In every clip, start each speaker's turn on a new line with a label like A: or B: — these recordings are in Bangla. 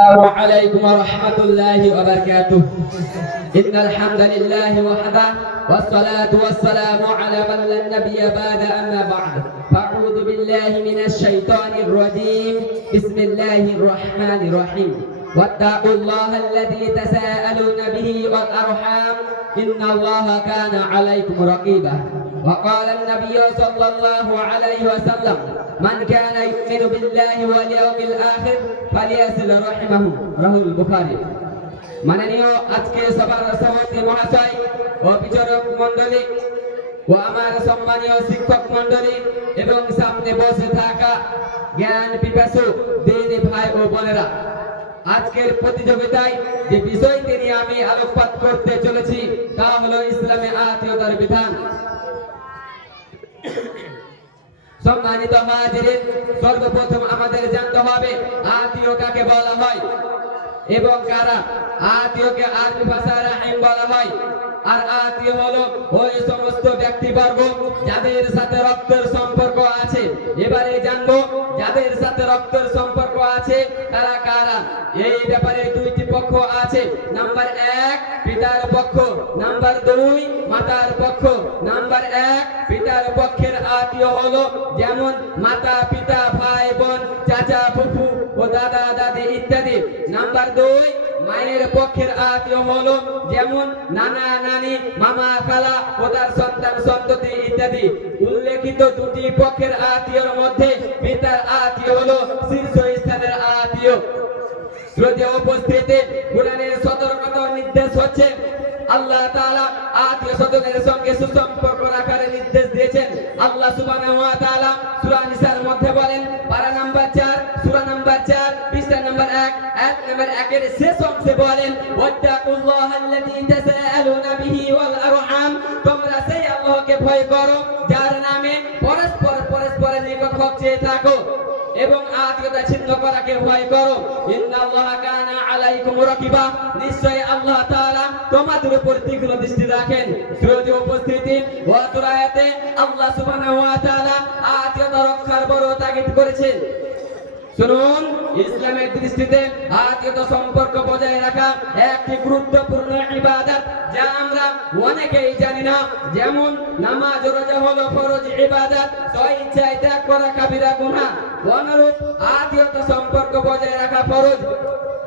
A: السلام عليكم ورحمة الله وبركاته. إن الحمد لله وحده والصلاة والسلام على من لا نبي بعد أما بعد. فأعوذ بالله من الشيطان الرجيم. بسم الله الرحمن الرحيم. واتقوا الله الذي تساءلون به والأرحام. إن الله كان عليكم رقيبا. وقال النبي صلى الله عليه وسلم من كان يؤمن بالله واليوم الآخر فليصل رحمه রাহুল বুখারী মাননীয় আজকে সভার সভাপতি মহাশয় ও বিচারক মণ্ডলী ও আমার সম্মানীয় শিক্ষক মণ্ডলী এবং সামনে বসে থাকা জ্ঞান পিপাসু দিনী ভাই ও বোনেরা আজকের প্রতিযোগিতায় যে বিষয়টি নিয়ে আমি আলোকপাত করতে চলেছি তা হলো ইসলামে আত্মীয়তার বিধান সম্মানিত হাজিরিন সর্বপ্রথম আমাদের জানতে হবে আত্মীয় কাকে বলা হয়। এবং কারা? আত্মীয়কে আরবি ভাষায় রাহিম বলা হয়। আর আত্মীয় হলো ওই সমস্ত ব্যক্তিবর্গ যাদের সাথে রক্তের সম্পর্ক আছে। এবারে জানব, যাদের সাথে রক্তের সম্পর্ক আছে, তারা কারা? এই ব্যাপারে দুইটি পক্ষ আছে। নাম্বার এক, পিতার পক্ষ। নাম্বার দুই, মাতার পক্ষ। নাম্বার এক, পিতার পক্ষের আত্মীয় হলো যেমন মাতা, পিতা, ভাই, বোন, চাচা, ফুফু ও দাদা, দাদি ইত্যাদি। নাম্বার দুই, মায়ের পক্ষের আত্মীয় হলো যেমন নানা, নানি, মামা, খালা ও তার সন্তান, সন্ততি ইত্যাদি। উল্লেখিত দুটি পক্ষের আত্মীয়র মধ্যে পিতার আত্মীয় হলো শীর্ষ শ্রদ্ধেয় উপস্থিতি কোরআনের সতর্কতা নির্দেশ হচ্ছে, আল্লাহ তাআলা আত্মীয় স্বজনের সঙ্গে সুসম্পর্ক রাখার নির্দেশ দিয়েছেন। আল্লাহ সুবহানাহু ওয়া তাআলা সূরা নিসার মধ্যে বলেন, পারা নাম্বার 4 সূরা নাম্বার 4 পৃষ্ঠা নাম্বার 1 আয়াত নাম্বার 1 এর শেষ অংশে বলেন ওয়াত্তাকুল্লাহাল্লাযী তাসাআলুনা বিহি ওয়াল আরহাম তোমরা সেই আল্লাহকে ভয় করো এবং আত্মীয়তা ছিন্ন করাকে ভয় করো। ইন্নাল্লাহা কানা আলাইকুম রাকিবা। নিশ্চয় আল্লাহ তাআলা তোমাদের উপর তীক্ষ্ণ দৃষ্টি রাখেন। শ্রদ্ধেয় উপস্থিতি ওয়াতুর আয়াতে আল্লাহ সুবহানাহু ওয়া তাআলা আত্মীয়তা রক্ষার বড় তাগিদ করেছেন। শুনুন, ইসলামের দৃষ্টিতে আত্মীয়তা সম্পর্ক বজায় রাখা একটি গুরুত্বপূর্ণ ইবাদত যা আমরা অনেকেই জানি না। যেমন নামাজ, রোজা হলো ফরজ ইবাদত। স্বইচ্ছায় ত্যাগ করা কাবিরা গুনাহ অনুরূপ আত্মীয়তা সম্পর্ক বজায় রাখা ফরজ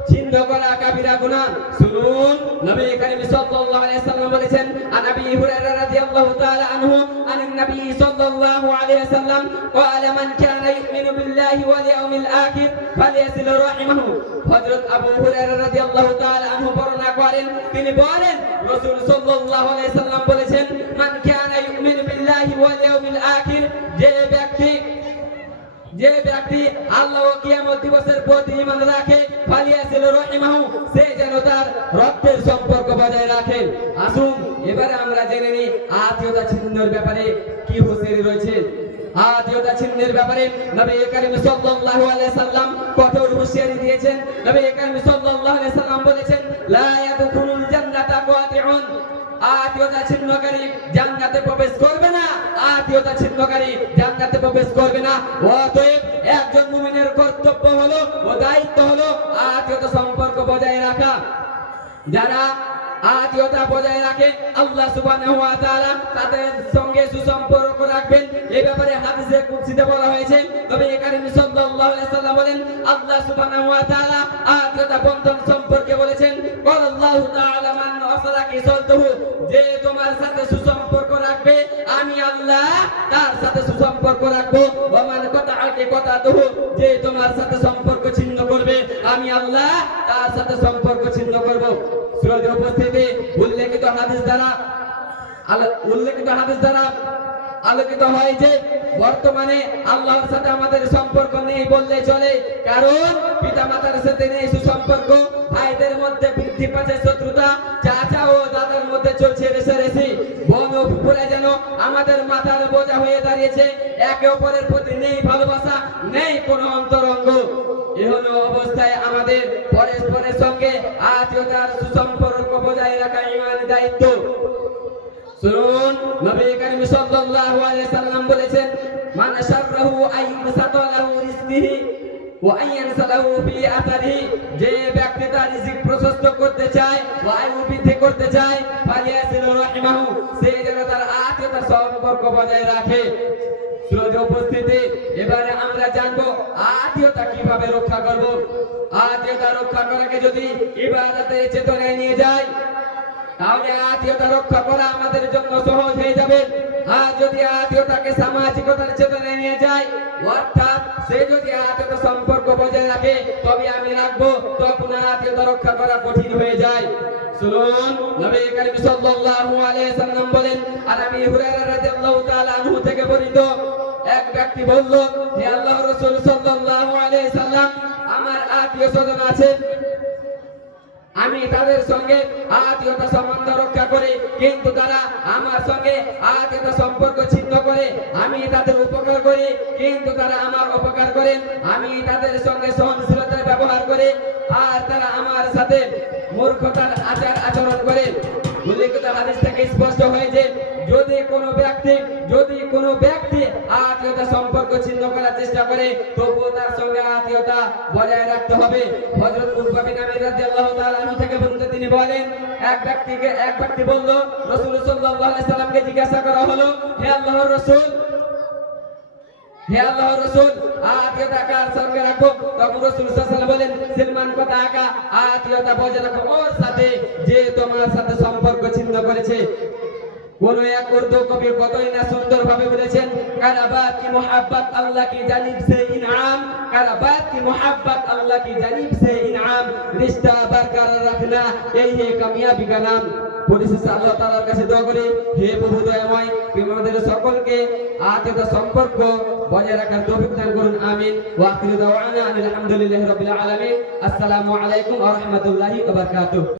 A: ছিন্ন করা কাবিরা গুনাহ শুনুন নবী করিম সাল্লাল্লাহু আলাইহি সাল্লাম বলেছেন আন আবি হুরায়রা রাদিয়াল্লাহু তাআলা আনহু আন নবী সাল্লাল্লাহু আলাইহি সাল্লাম قال من كان يؤمن بالله واليوم الآخر فليصل رحمه হযরত আবু হুরায়রা রাদিয়াল্লাহু তাআলা আনহু বর্ণনা করেন তিনি বলেন রাসূল সাল্লাল্লাহু আলাইহি সাল্লাম বলেছেন যে ব্যক্তি আল্লাহ ও কিয়ামত দিবসের প্রতি ঈমান রাখে, ফালিয়াসিল রহিমাহু, সে যেন তার রক্তের সম্পর্ক বজায় রাখে। আসুন, এবারে আমরা জেনে নিই আত্মীয়তা ছিন্নের ব্যাপারে কি হুঁশিয়ারি রয়েছে। আত্মীয়তা ছিন্নের ব্যাপারে নবী করিম সাল্লাল্লাহু আলাইহি সাল্লাম কঠোর হুঁশিয়ারি দিয়েছেন। নবী করিম সাল্লাল্লাহু আলাইহি সাল্লাম বলেছেন, লা ইয়াদখুলুল জান্নাতা কাতিউন। আত্মীয়তা ছিন্নকারী জান্নাতে প্রবেশ করবে না আত্মীয়তা ছিন্নকারী জান্নাতে প্রবেশ করবে না। অতএব আত্মীয়তা সম্পর্ক বজায় রাখা। যারা আত্মীয়তা বজায় রাখে আল্লাহ সুবহানাহু ওয়া তাআলা তাদের সঙ্গে সুসম্পর্ক রাখবেন এই ব্যাপারে হাদিসে কুদসিতে বলা হয়েছে তবে কারীম সাল্লাল্লাহু আলাইহি সাল্লাম বলেন আল্লাহ সুবহানাহু ওয়া তাআলা আত্মীয়তা বন্ধন সম্পর্কে বলেছেন قال الله تعالى من وصلك صلته যে তোমার সাথে সুসম্পর্ক রাখবে আমি আল্লাহ তার সাথে সুসম্পর্ক রাখবো ওমান কথাকে কথা দেবো যে তোমার সাথে সম্পর্ক ছিন্ন করবে আমি আল্লাহ তার সাথে সম্পর্ক ছিন্ন করব শ্রদ্ধেয় উপস্থিতি, উল্লেখিত হাদিস দ্বারা উল্লেখিত হাদিস দ্বারা আলোকিত হয় যে, বর্তমানে আল্লাহর সাথে আমাদের সম্পর্ক নেই বললে চলে। কারণ পিতা মাতার সাথে নেই সুসম্পর্ক। ভাইদের মধ্যে বৃদ্ধি পাচ্ছে শত্রুতা। চাচা ও দাদার মধ্যে চলছে রেসারেসি বোন ও ফুপুরা যেন আমাদের মাথার বোঝা হয়ে দাঁড়িয়েছে। একে অপরের প্রতি নেই ভালোবাসা, নেই কোনো অন্তরঙ্গ। এমন অবস্থায় আমাদের পরস্পরের সঙ্গে আত্মীয়তার সুসম্পর্ক বজায় রাখা ইমানের দায়িত্ব। শুনুন, নবী করিম সাল্লাল্লাহু আলাইহি সাল্লাম বলেছেন, মান শাররাহু আইয়ুসাতা লাহু রিজকিহি ওয়া আইয়ানসালাহু ফি আতারি যে ব্যক্তি তার রিজিক প্রশস্ত করতে চায় ওয়া আয়ু বৃদ্ধি করতে চায়, ফালিয়াসিলু রাহিমাহু, সে যেন তার আত্মীয়তার সম্পর্ক বজায় রাখে। শ্রোত উপস্থিতি। এবারে আমরা জানব আত্মীয়তা কীভাবে রক্ষা করব। আত্মীয়তা রক্ষা করাকে যদি ইবাদতের চেতনায় নিয়ে যায় তাহলে আত্মীয়তা রক্ষা করা আমাদের জন্য সহজ হয়ে যাবে। আর যদি আত্মীয়তাকে সামাজিকতার চেতনায় নিয়ে যায়, অর্থাৎ সে যদি আত্মীয়তা সম্পর্ক বজায় রাখে, তবে আমি রাখব, তখন আত্মীয়তা রক্ষা করা কঠিন হয়ে যায়। শুনুন সাল্লাম বলেন, আর আমি এক ব্যক্তি সাল্লাম, আমার আত্মীয় স্বজন আছেন। আমি তাদের সঙ্গে আত্মীয়তা সম্বন্ধ রক্ষা করি, কিন্তু তারা আমার সঙ্গে আত্মীয়তা সম্পর্ক ছিন্ন করে, আমি তাদের উপকার করি, কিন্তু তারা আমার অপকার করে আমি তাদের সঙ্গে সহনশীলতার ব্যবহার করি, আর তারা আমার সাথে মূর্খতার আচার আচরণ করে। উল্লেখিত হাদিস থেকে স্পষ্ট হয়েছে যদি কোনো ব্যক্তি সম্পর্ক ছিন্ন করার চেষ্টা করে তবুও তার সঙ্গে আত্মীয়তা বজায় রাখতে হবে। হযরত উকবা বিন আমির রাদিয়াল্লাহু তাআলা থেকে বলতে তিনি বলেন, এক ব্যক্তিকে এক ব্যক্তি বলল, রাসূল সাল্লাল্লাহু সাল্লামকে জিজ্ঞাসা করা হলো, হে আল্লাহর রাসূল, হে আল্লাহর রাসূল, আত্মীয়তা কার সঙ্গে রাখব তখন রাসূল বলেন, সলমান, কথা আকা, আত্মীয়তা বজায় রাখো। ওর সাথে যে তোমার সাথে সম্পর্ক ছিন্ন করেছে কোন এক উর্দু কবি কতই না সুন্দরভাবে বলেছেন, কারাবাত কি মোহাব্বত, আল্লাহ কি জানিব সে ইনআম? কারাবাত কি মোহাব্বত, আল্লাহ কি জানিব সে ইনআম? রিশতা বরকরার রাখনা এই হে কামিয়াবি কা নাম পরিশেষে আল্লাহ তাআলার কাছে দোয়া করি, হে প্রভু দয়াময় তুমি আমাদের সকলকে আকিদা সম্পর্ক, বজায় রাখার তৌফিক দান করুন, আমিন। ওয়া আখিরু দাওয়ানা আলহামদুলিল্লাহি রাব্বিল আলামিন। আসসালামু আলাইকুম ওয়া রাহমাতুল্লাহি ওয়া বারাকাতুহু।